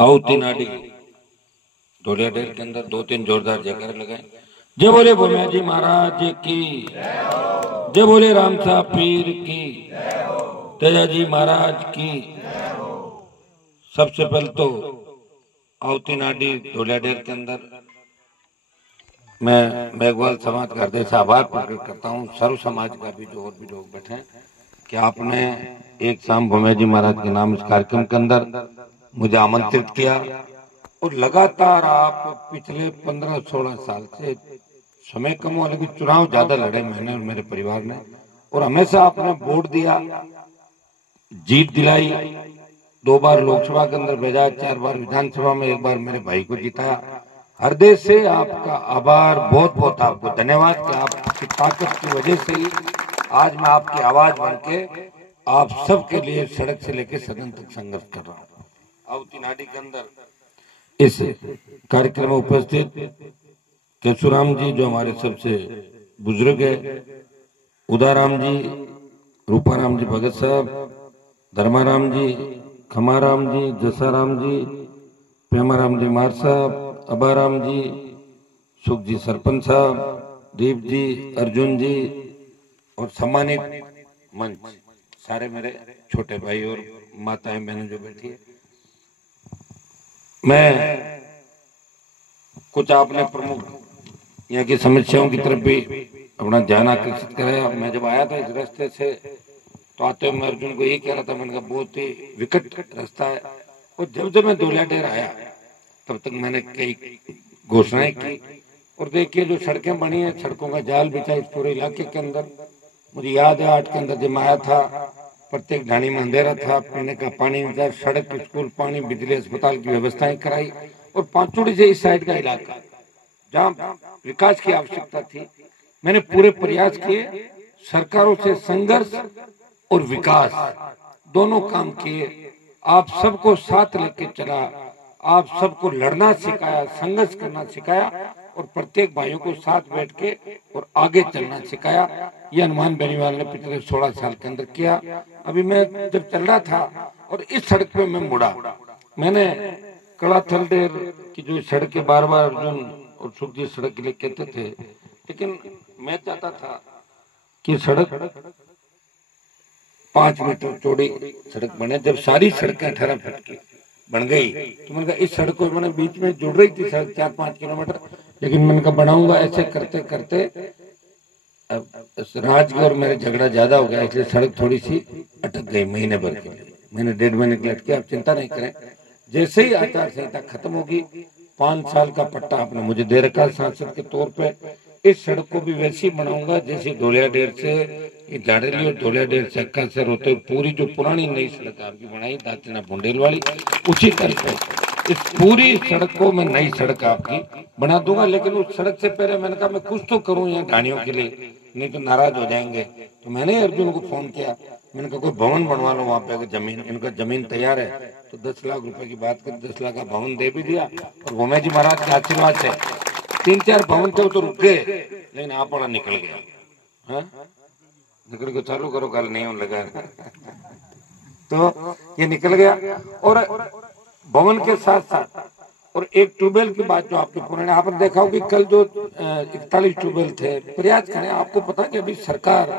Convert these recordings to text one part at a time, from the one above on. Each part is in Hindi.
आउती नाडी ढोलिया डेर के अंदर 2-3 जोरदार जयकारे लगाए। जय बोले भोमिया जी महाराज की, जय बोले राम साहब पीर की, तेजा जी महाराज की। सबसे पहले तो आउती नाडी ढोलिया डेर के अंदर मैं मेघवाल समाज का हृदय से आभार प्रकट करता हूँ, सर्व समाज का भी, जो और भी लोग बैठे हैं, कि आपने एक शाम भोमिया जी महाराज के नाम इस कार्यक्रम के अंदर मुझे आमंत्रित किया। और लगातार आप पिछले 15-16 साल से, समय कम हो लेकिन चुनाव ज्यादा लड़े मैंने और मेरे परिवार ने, और हमेशा आपने वोट दिया, जीत दिलाई। 2 बार लोकसभा के अंदर भेजा, 4 बार विधानसभा में, 1 बार मेरे भाई को जिताया। हृदय से आपका आभार, बहुत बहुत आपको धन्यवाद कि आपकी ताकत की वजह से ही आज मैं आपकी आवाज बन के आप सबके लिए सड़क से लेकर सदन तक संघर्ष कर रहा हूँ। आउती नाडी के अंदर इस कार्यक्रम में उपस्थित केशुराम जी, जो हमारे सबसे बुजुर्ग है, उदाराम जी, रूपाराम जी भगत साहब, धर्माराम जी, खमाराम जी, जसाराम जी, प्रेमाराम जी मार साहब, अबाराम जी, सुख जी सरपंच साहब, दीप जी, अर्जुन जी, और सम्मानित मंच सारे मेरे छोटे भाई और माताएं बहनें जो बैठी है। मैं कुछ आपने प्रमुख यहाँ की समस्याओं की तरफ भी अपना ध्यान आकर्षित कराया। मैं जब आया था इस रास्ते से तो आते हुए मैं अर्जुन को यही कह रहा था, मैंने कहा बहुत ही विकट रास्ता है। और जब जब मैं ढोलिया डेर आया तब तक मैंने कई घोषणाएं की, और देखिए जो सड़कें बनी है, सड़कों का जाल बिछा इस पूरे इलाके के अंदर। मुझे याद है 8 के अंदर जब आया था, प्रत्येक ढाणी में अंधेरा था, पीने का पानी नहीं था, सड़क, स्कूल, पानी, बिजली, अस्पताल की व्यवस्थाएं कराई। और पांचोड़ी से इस साइड का इलाका जहाँ विकास की आवश्यकता थी, मैंने पूरे प्रयास किए, सरकारों से संघर्ष और विकास दोनों काम किए। आप सबको साथ लेके चला, आप सबको लड़ना सिखाया, संघर्ष करना सिखाया, और प्रत्येक भाइयों को साथ बैठ के और आगे चलना सिखाया। ये हनुमान बेनीवाल ने पिछले 16 साल के अंदर किया। अभी मैं जब चल रहा था और इस सड़क पे मैं मुड़ा, मैंने कड़ा थलडेर की जो सड़क बार बार अर्जुन और सुख जी सड़क के लिए कहते थे, लेकिन मैं चाहता था कि सड़क 5 मीटर चौड़ी सड़क बने। जब सारी सड़कें 18 फीट की बन गई तो मैंने कहा इस सड़क को, मैंने बीच में जुड़ रही थी सड़क 4-5 किलोमीटर, लेकिन मैंने कहा बढ़ाऊंगा। ऐसे करते करते अब राज और मेरे झगड़ा ज्यादा हो गया, इसलिए सड़क थोड़ी सी अटक गई महीने भर के लिए। मैंने 1.5 महीने के लिए अटके। आप चिंता नहीं करें, जैसे ही आचार संहिता खत्म होगी, 5 साल का पट्टा आपने मुझे दे रखा सांसद के तौर पे, इस सड़क को भी वैसी बनाऊंगा जैसे ढोलिया डेर से झाड़ेली और ढोलिया डेर से अक्का से होते हुए पूरी जो पुरानी नई सड़क आपकी बनाई दातना बुंडेल वाली, उसी तरह इस पूरी सड़क को मैं नई सड़क आपकी बना दूंगा। लेकिन उस सड़क से पहले मैंने कहा मैं कुछ तो करूं यहाँ ढाणियों के लिए, नहीं तो नाराज हो जाएंगे। तो मैंने अर्जुन को फोन किया, मैंने कहा कोई भवन बनवा लो वहां पे, अगर जमीन, इनका जमीन तैयार है तो 10 लाख रुपए की बात कर, 10 लाख का भवन दे भी दिया। और भोमिया जी महाराज के आशीर्वाद से 3-4 भवन थे तो रुक गए, लेकिन आप बड़ा निकल गया। निकल के चालू करो, कल नहीं होने लगा तो ये निकल गया। और भवन के साथ साथ और एक ट्यूबवेल की बात जो आपके पुराने, आपने देखा होगा कि कल जो 41 ट्यूबवेल थे, प्रयास करें। आपको पता है कि अभी सरकार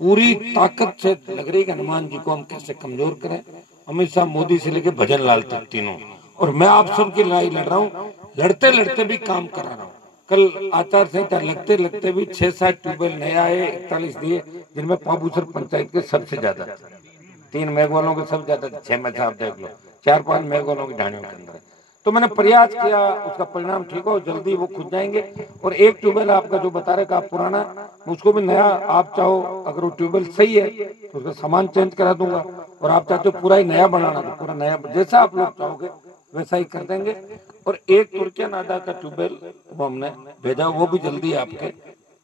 पूरी ताकत से लग रही है कि हनुमान जी को हम कैसे कमजोर करें, अमित शाह, मोदी से लेके भजन लाल तक तीनों। और मैं आप सबकी लड़ाई लड़ रहा हूँ, लड़ते लड़ते भी काम करा रहा हूँ। कल आचार संहिता लगते लगते भी 6-7 ट्यूबवेल नए आए, 41 दिए, जिनमें पाबूसर पंचायत के सबसे ज्यादा, 3 मेघवालों के सबसे ज्यादा, 6 में आप देख लो, 4-5 मेघवालों की ढाणियों के अंदर। तो मैंने प्रयास किया, उसका परिणाम ठीक हो, जल्दी वो खुद जाएंगे। और एक ट्यूबवेल आपका जो बता रहे का आप पुराना, उसको भी नया, आप चाहो अगर वो ट्यूबवेल सही है तो उसका सामान चेंज करा दूंगा, और आप चाहते हो पूरा ही नया बनाना तो पूरा नया, जैसा आप लोग चाहोगे वैसा ही कर देंगे। और एक तुर्किया नाडा का ट्यूबवेल वो हमने भेजा, वो भी जल्दी आपके,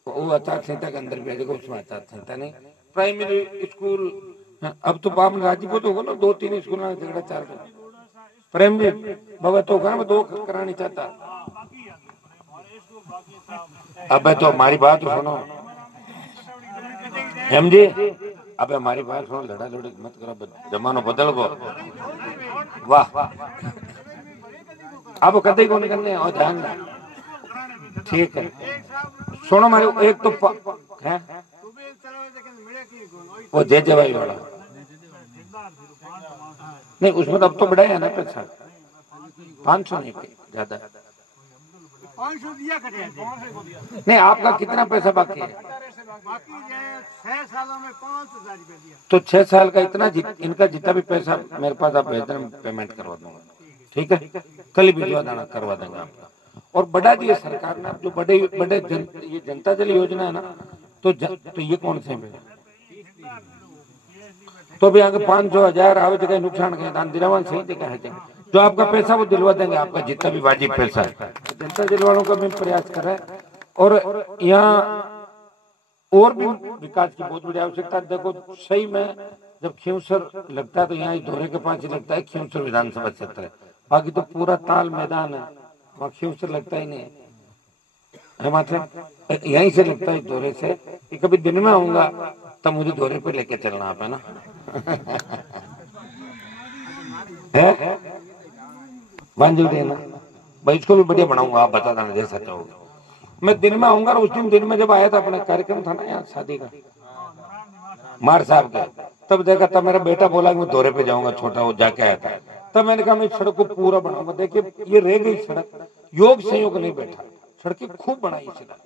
वो आचार संहिता के अंदर भेजेगा, उसमें आचार संहिता नहीं। प्राइमरी स्कूल, अब तो आपने राजीपुर होगा ना, 2-3 स्कूल में झगड़ा चल रहा है। प्राइमरी भगत होगा ना, मैं 2 करानी चाहता। अब तो हमारी बात सुनो एम जी, अब हमारी बात सुनो, लड़ा लड़ी मत करो, जमानो बदल गो। वाह, अब कतई कौन करने और ध्यान में। ठीक है, सुनो मारे एक तो है वो जे भाई वाला नहीं, उसमें तो अब तो बढ़ाया ना पैसा, 500 नहीं ज्यादा। 500 दिया नहीं, आपका कितना पैसा बाकी है? बाकी 6 सालों में 5,000 रुपए दिया। तो 6 साल का इतना इनका जितना भी पैसा मेरे पास आप भेज देना, पेमेंट करवा दूंगा। ठीक है, कल ही भिजवा देना, करवा देंगे आपका। और बढ़ा दिया सरकार ने, जो बड़े बड़े ये जनता जल योजना है ना, तो ये कौन से में तो भी आगे 500 1000 आवे जगह नुकसान के दान दिलावन सही जगह है, जो आपका पैसा वो दिलवा देंगे, आपका जितना भी वाजिब पैसा है। जनता जल वालों का भी प्रयास कर रहे हैं। और यहाँ और भी विकास की बहुत बड़ी आवश्यकता है। देखो सही में जब खींवसर लगता है तो यहाँ दौरे के पास ही लगता है, खींवसर विधानसभा क्षेत्र है, बाकी तो पूरा ताल मैदान है, वहाँ खींवसर लगता ही नहीं है। मात्र यहीं से लगता है दौरे से। कि कभी दिन में आऊंगा तब मुझे दौरे पे लेके चलना आप, है ना। है बांझू देना भाई, इसको भी बढ़िया बनाऊंगा, आप बता देना जैसा चाहोगे। मैं दिन में आऊंगा, उस दिन में जब आया था, अपना कार्यक्रम था ना यहाँ शादी का मार साहब का, तब देखा, तब मेरा बेटा बोला कि मैं दौरे पे जाऊंगा, छोटा वो जाके आया था। तब मैंने कहा मैं सड़क को पूरा बनाऊंगा। देखिए ये रह गई सड़क, योग संयोग नहीं बैठा, सड़कें खूब बनाई सड़क।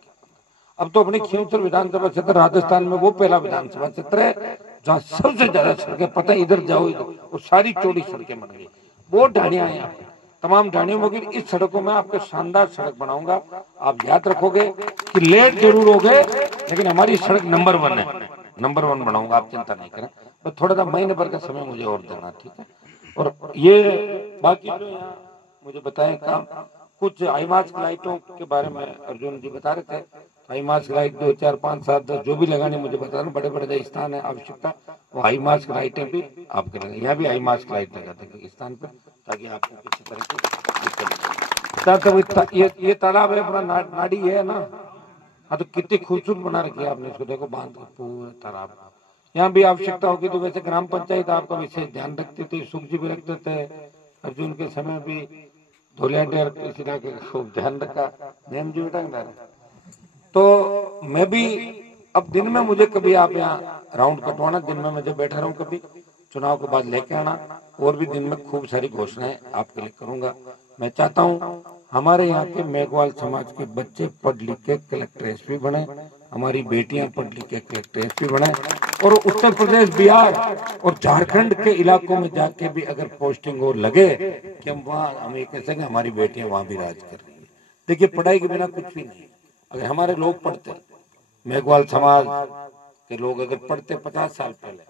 अब तो अपनी खींवसर विधानसभा क्षेत्र राजस्थान में वो पहला विधानसभा क्षेत्र है जहाँ सबसे ज्यादा सड़कें, पता है इधर जाओ इधर, वो सारी चौड़ी सड़कें बन गई, बहुत ढाणियां हैं यहाँ पे, तमाम ढाणियों में। इस सड़कों में आपके शानदार सड़क बनाऊंगा। आप याद रखोगे कि लेट जरूर हो गए, लेकिन हमारी सड़क नंबर 1 है, नंबर 1 बनाऊंगा, आप चिंता नहीं करें। बस थोड़ा सा महीने भर का समय मुझे और देना, ठीक है। और ये बाकी जो यहाँ मुझे बताएं काम, कुछ हाईमास्क लाइटों के बारे में अर्जुन जी बता रहे थे। हाईमास्क लाइट 2 4 5 7 10 जो भी लगाने मुझे बता रहे, बड़े बड़े स्थान है आवश्यकता, वो हाईमास्क लाइटें भी आपके लगे। यहाँ भी हाईमास्क लाइट लगा देंगे स्थान पर, ताकि आपको किसी तरह की दिक्कत। ये तालाब है अपना नाड़ी है ना, हाँ, तो कितनी खूबसूरत बना रखी है आपने इसको, देखो बांध कर पूरा तालाब। यहाँ भी आवश्यकता होगी तो वैसे ग्राम पंचायत आपका विशेष ध्यान रखती थी, सुख जी भी रखते थे, अर्जुन के समय भी धोलिया डेर इसी तरह के खूब ध्यान रखा, नेम जी बेटा। तो मैं भी अब दिन में मुझे कभी आप यहाँ राउंड कटवाना, दिन में मुझे बैठा रहूं, कभी चुनाव के बाद लेके आना, और भी दिन में खूब सारी घोषणाएं आपके लिए करूंगा। मैं चाहता हूं हमारे यहाँ के मेघवाल समाज के बच्चे पढ़ लिख के कलेक्टर एसपी बने, हमारी बेटियां पढ़ लिख के कलेक्टर एसपी बने, और उत्तर प्रदेश बिहार और झारखंड के इलाकों में जाके भी अगर पोस्टिंग हो लगे कि हम वहाँ, हम ये कह सकें हमारी बेटियां वहां भी राज कर रही है। देखिए पढ़ाई के बिना कुछ भी नहीं, अगर हमारे लोग पढ़ते, मेघवाल समाज के लोग अगर पढ़ते 50 साल पहले,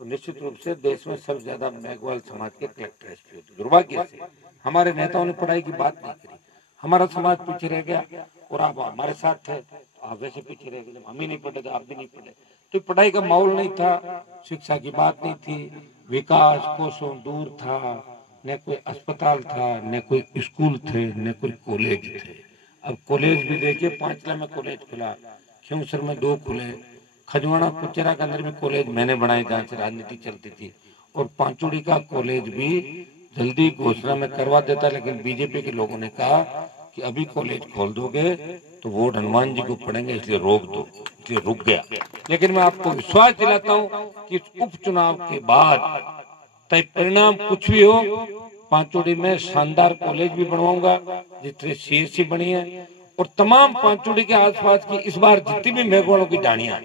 तो निश्चित रूप से देश में सबसे ज्यादा मेघवाल समाज के कलेक्टर एसपी होते। दुर्भाग्य से हमारे नेताओं ने पढ़ाई की बात नहीं करी, हमारा समाज पीछे रह गया, और आप हमारे साथ थे, आप वैसे पीछे रह गए। जब हम ही नहीं पढ़े तो आप भी नहीं पढ़े, तो पढ़ाई का माहौल नहीं था, शिक्षा की बात नहीं थी, विकास कोसों दूर था, न कोई अस्पताल था, न कोई स्कूल थे, न कोई कॉलेज थे। अब कॉलेज भी देखिए, पांचला में कॉलेज खुला, खींवसर में 2 खुले, खजवाड़ा कुचरा के अंदर भी कॉलेज मैंने बनाए जहाँ से राजनीति चलती थी, और पांचुड़ी का कॉलेज भी जल्दी घोषणा में करवा देता, लेकिन बीजेपी के लोगों ने कहा कि अभी कॉलेज खोल दोगे तो वोट हनुमान जी को पड़ेंगे, इसलिए रोक दो, इसलिए रुक गया। लेकिन मैं आपको विश्वास दिलाता हूँ कि इस उपचुनाव के बाद तय परिणाम कुछ भी हो, पांचोड़ी में शानदार कॉलेज भी बनवाऊंगा जितने सीएससी बनी है, और तमाम पांचोड़ी के आसपास की इस बार जितनी भी मेघवालों की ढाणियां,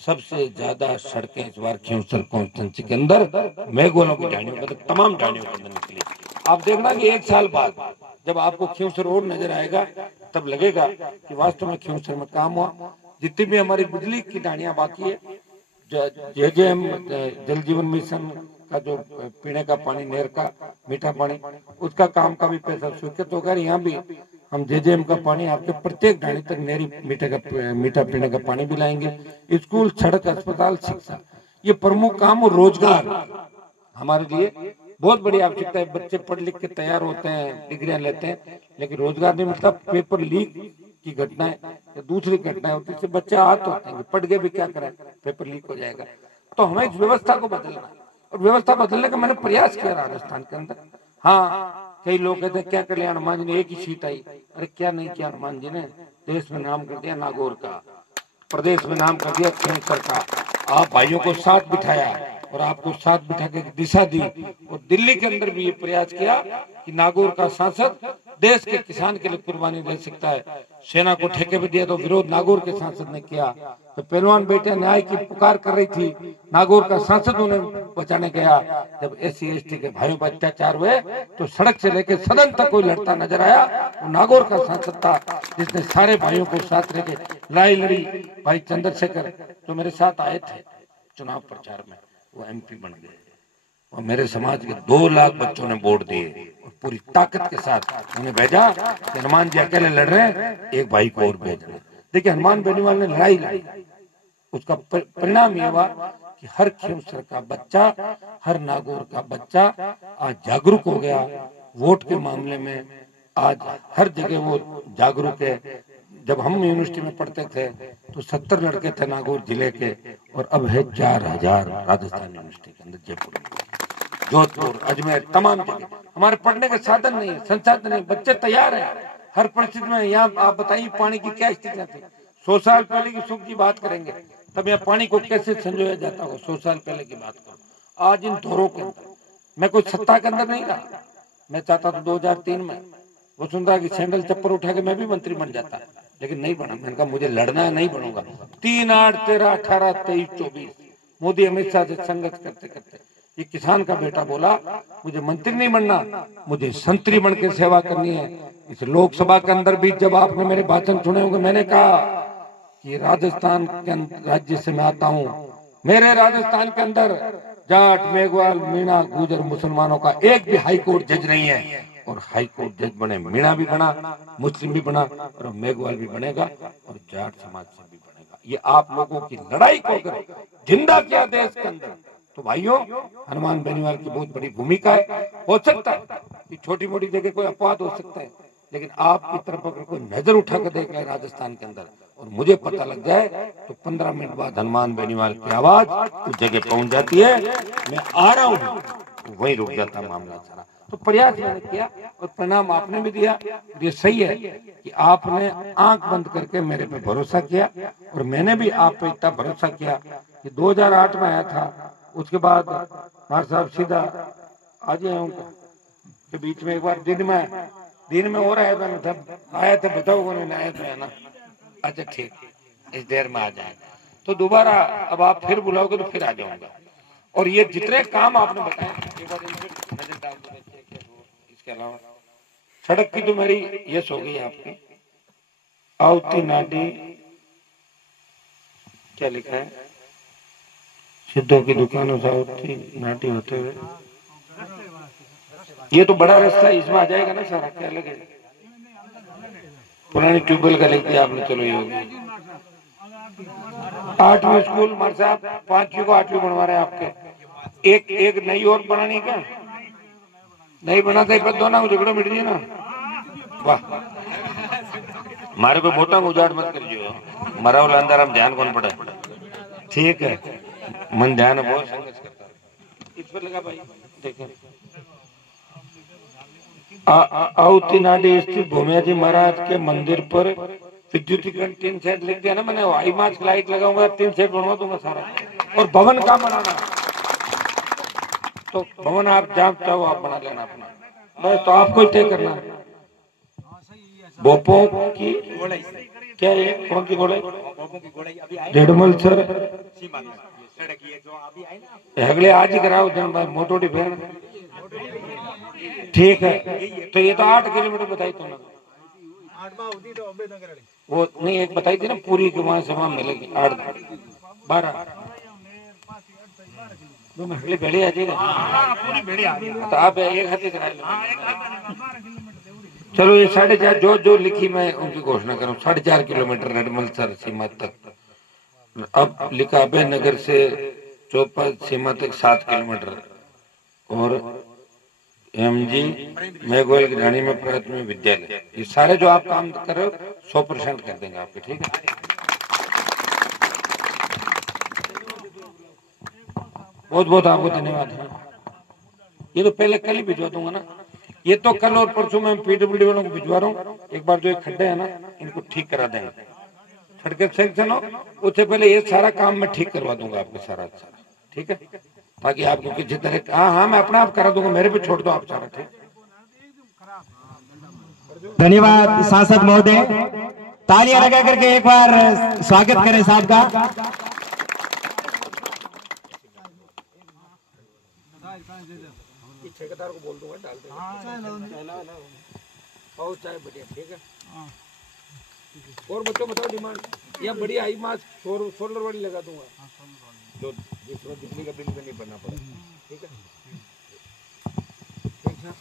सबसे ज्यादा सड़कें इस बार खींवसर कॉन्स्टिट्यूंसी के अंदर मेघवालों की ढाणियों के, तमाम ढाणियों के अंदर निकली। आप देखना कि 1 साल बाद जब आपको खींवसर और नजर आएगा, तब लगेगा कि वास्तव में खींवसर में काम हुआ। जितनी भी हमारी बिजली की ढाणियां बाकी है, जेजेएम जल जीवन मिशन का जो पीने का पानी, नहर का मीठा पानी, उसका काम का भी पैसा स्वीकृत होगा। यहाँ भी हम जेजेएम का पानी आपके प्रत्येक ढाणी तक नहरी मीठा पीने का पानी भी लाएंगे। स्कूल, सड़क, अस्पताल, शिक्षा, ये प्रमुख काम और रोजगार हमारे लिए बहुत बड़ी आवश्यकता है। बच्चे पढ़ लिख के तैयार होते हैं, डिग्रियां लेते हैं, लेकिन रोजगार नहीं मिलता। पेपर लीक की घटनाएं या दूसरी घटनाएं होती है, बच्चे आहत होते हैं, पढ़ के भी क्या करें, पेपर लीक हो जाएगा। तो हमें इस व्यवस्था को बदलना है, और व्यवस्था बदलने का मैंने प्रयास किया राजस्थान के अंदर। हाँ, कई लोग कहते हैं क्या कर लिया हनुमान जी ने, एक ही सीट आई। अरे क्या नहीं किया हनुमान जी ने, देश में नाम कर दिया नागौर का, प्रदेश में नाम कर दिया खैंसर का। आप भाइयों को साथ बिठाया और आपको साथ बिठा के दिशा दी, और दिल्ली के अंदर भी ये प्रयास किया कि नागौर का सांसद देश के किसान के लिए कुर्बानी दे सकता है। सेना को ठेके पे दिया तो विरोध नागौर के सांसद ने किया। तो पहलवान बेटियां न्याय की पुकार कर रही थी, नागौर का सांसद उन्हें बचाने गया। जब SC ST के भाइयों पर अत्याचार हुए तो सड़क से लेकर सदन तक कोई लड़ता नजर आया, वो नागौर का सांसद था जिसने सारे भाइयों को साथ लेके लड़ाई लड़ी। भाई चंद्रशेखर जो मेरे साथ आए थे चुनाव प्रचार में, वो MP बन गए, और मेरे समाज के 2 लाख बच्चों ने वोट दिए और पूरी ताकत के साथ उन्हें भेजा कि हनुमान जी अकेले लड़ रहे हैं, एक भाई को और भेज रहे। देखिए हनुमान बेनीवाल ने लड़ाई लड़ी, उसका परिणाम ये हुआ कि हर खिमसर का बच्चा, हर नागौर का बच्चा आज जागरूक हो गया वोट के मामले में। आज हर जगह वो जागरूक है। जब हम यूनिवर्सिटी में पढ़ते थे तो 70 लड़के थे नागौर जिले के, और अब है 4000 राजस्थान यूनिवर्सिटी के अंदर, जयपुर, जोधपुर, अजमेर, तमाम जगह। हमारे पढ़ने के साधन नहीं है, संसाधन नहीं, बच्चे तैयार हैं हर परिस्थिति में। यहाँ आप बताइए पानी की क्या स्थिति थी, 100 साल पहले की सुख की बात करेंगे तब यहाँ पानी को कैसे संजोया जाता हो, 100 साल पहले की बात करो। आज इन दौरों के अंदर मैं कोई सत्ता के अंदर नहीं रहा, मैं चाहता था 2003 में वसुंधरा की सैंडल चप्पल उठा के मैं भी मंत्री बन जाता, लेकिन नहीं बना। मैंने कहा मुझे लड़ना है, नहीं बनूंगा। 3, 8, 13, 18, 23, 24 मोदी अमित शाह से संगत करते करते ये किसान का बेटा बोला मुझे मंत्री नहीं बनना, मुझे संतरी बन के सेवा करनी है। इस लोकसभा के अंदर भी जब आपने मेरे भाषण सुने होंगे, मैंने कहा कि राजस्थान के राज्य से मैं आता हूँ, मेरे राजस्थान के अंदर जाट, मेघवाल, मीणा, गुर्जर, मुसलमानों का एक भी हाई कोर्ट जज नहीं है, और हाई कोर्ट जज बने मीणा भी बना, मुस्लिम भी बना, और मेघवाल भी बनेगा, और जाट समाज से भी बनेगा। ये आप लोगों की लड़ाई को अगर जिंदा किया देश के अंदर तो भाइयों हनुमान बेनीवाल की बहुत बड़ी भूमिका है। हो सकता है कि छोटी मोटी जगह कोई अपवाद हो सकता है, लेकिन आपकी तरफ अगर कोई नजर उठा कर देख ले राजस्थान के अंदर और मुझे पता लग जाए तो 15 मिनट बाद हनुमान बेनीवाल की आवाज उस जगह पहुंच जाती है, मैं आ रहा हूँ, वहीं रुक जाता मामला सारा। तो प्रयास मैंने किया और परिणाम आपने भी दिया। ये सही है कि आपने आंख बंद करके मेरे पे भरोसा किया, और मैंने भी आप पे इतना भरोसा किया कि 2008 में आया था। उसके बाद मार साहब सीधा आज आया उनका के बीच में एक बार दिन में हो रहा है था, आया था, बताओ कौन आया था ना। अच्छा ठीक, इस देर में आ जाए तो दोबारा अब आप फिर बुलाओगे तो फिर आ जाऊंगा। और ये जितने काम आपने बताए एक बार इन पर नजर डाल दो। इसके अलावा सड़क की तो मेरी यस हो गई आपकी। आवती नाडी क्या लिखा है, सिद्धों की दुकानों से आवती नाटी होते हुए, ये तो बड़ा रास्ता है, इसमें आ जाएगा ना सारा, क्या लगेगा? पुरानी ट्यूबवेल का लिख दिया आपने, चलो ये हो गया। 8वीं स्कूल मार साहब 5वीं को 8वीं बनवा रहे हैं आपके। एक नई और बनानी क्या, नहीं बनाते पर दोनों झगड़ो मिट जाए ना। वाह, मारे को बोटा उजाड़ मत करिए, मरा वाला अंदर हम ध्यान कौन पड़े, ठीक है, मन ध्यान बहुत संघर्ष करता है। इस पर लगा भाई देखें, आवती नाडी स्थित भूमिया जी महाराज के मंदिर पर विद्युतीकरण 3 सेट लिख दिया ना मैंने, हाई मास्क लाइट लगाऊंगा, 3 सेट बनवा दूंगा सारा। और भवन कहाँ बनाना, तो भवन आप जहाँ चाहो आप बना लेना अपना, बस तो आपको ही तय करना है। भोपों की क्या है, कौन सी गोलाई, रेडमल सर अगले आज ही कराओ जन भाई, मोटोटी फेर, ठीक है। तो ये तो 8 किलोमीटर बताई तो ना, वो नहीं एक बताई थी ना पूरी के वहां से वहां मिलेगी 8, 12 तो अगली भेड़ी आ जाएगा, तो आप एक हाथी करा लो। चलो ये 4.5 जो लिखी मैं उनकी घोषणा करूं, 4.5 किलोमीटर रेडमल सर सीमा तक। अब लिखा अभय नगर से चौपा सीमा तक 7 किलोमीटर, और MG मेघवाल की रानी में प्राथमिक विद्यालय, ये सारे जो आप काम कर रहे हो 100% कर देंगे आपके, ठीक है। बहुत बहुत आपको धन्यवाद है। ये तो पहले कल ही भिजवा दूंगा ना, ये तो कल और परसों में पीडब्ल्यूडी वालों को भिजवा रहा हूँ। एक बार जो ये खड्डे है ना इनको ठीक करा देंगे, सड़कें सैंक्शन हो उससे पहले ये सारा काम मैं ठीक करवा दूंगा आपके सारा, ठीक है, ताकि आपको किसी तरह, हाँ मैं अपना आप करा दूंगा, मेरे पे छोड़ दो आप सारा, ठीक। धन्यवाद सांसद महोदय, तालियां लगा करके एक बार स्वागत करें साहब का। ठेकेदार को बोल दूंगा डाल देगा, और चाय बढ़िया, ठीक है। और बच्चों बताओ डिमांड, या बढ़िया आई मास सोलर वाली लगा दूंगा, जो जिसमें बिजली का बिल भी नहीं भरना पड़ेगा, ठीक है, ठीक है।